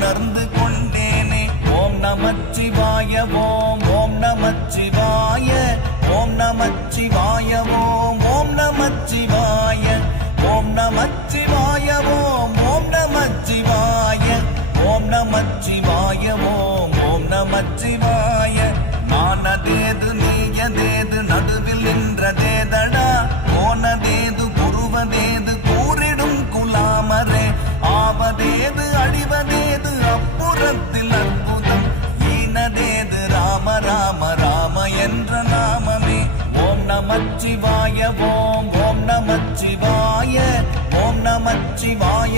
உணர்ந்து கொண்டேனே. ஓம் நமச்சிவாய ஓம் ஓம் நமச்சிவாய ஓம் நமச்சிவாய ஓம் ஓம் நமச்சிவாய ஓம் நமச்சிவாய ஓம் ஓம் நமச்சிவாய ஓம் நமச்சிவாய ஓம் ஓம் நமச்சிவாய. நானதேது நீயதேது நடுவில் நின்றதேதடா, போனதேது புருவதேது கூறிடும் குலாமரே, ஆவதேது அழிவதேது அப்புறத்தில் அற்புதம், ஈனதேது ராம ராம ராம என்ற நாமமே. ஓம் நமச்சிவாய ஓம் ஓம் நமச்சிவாய ஓம் நமச்சிவாய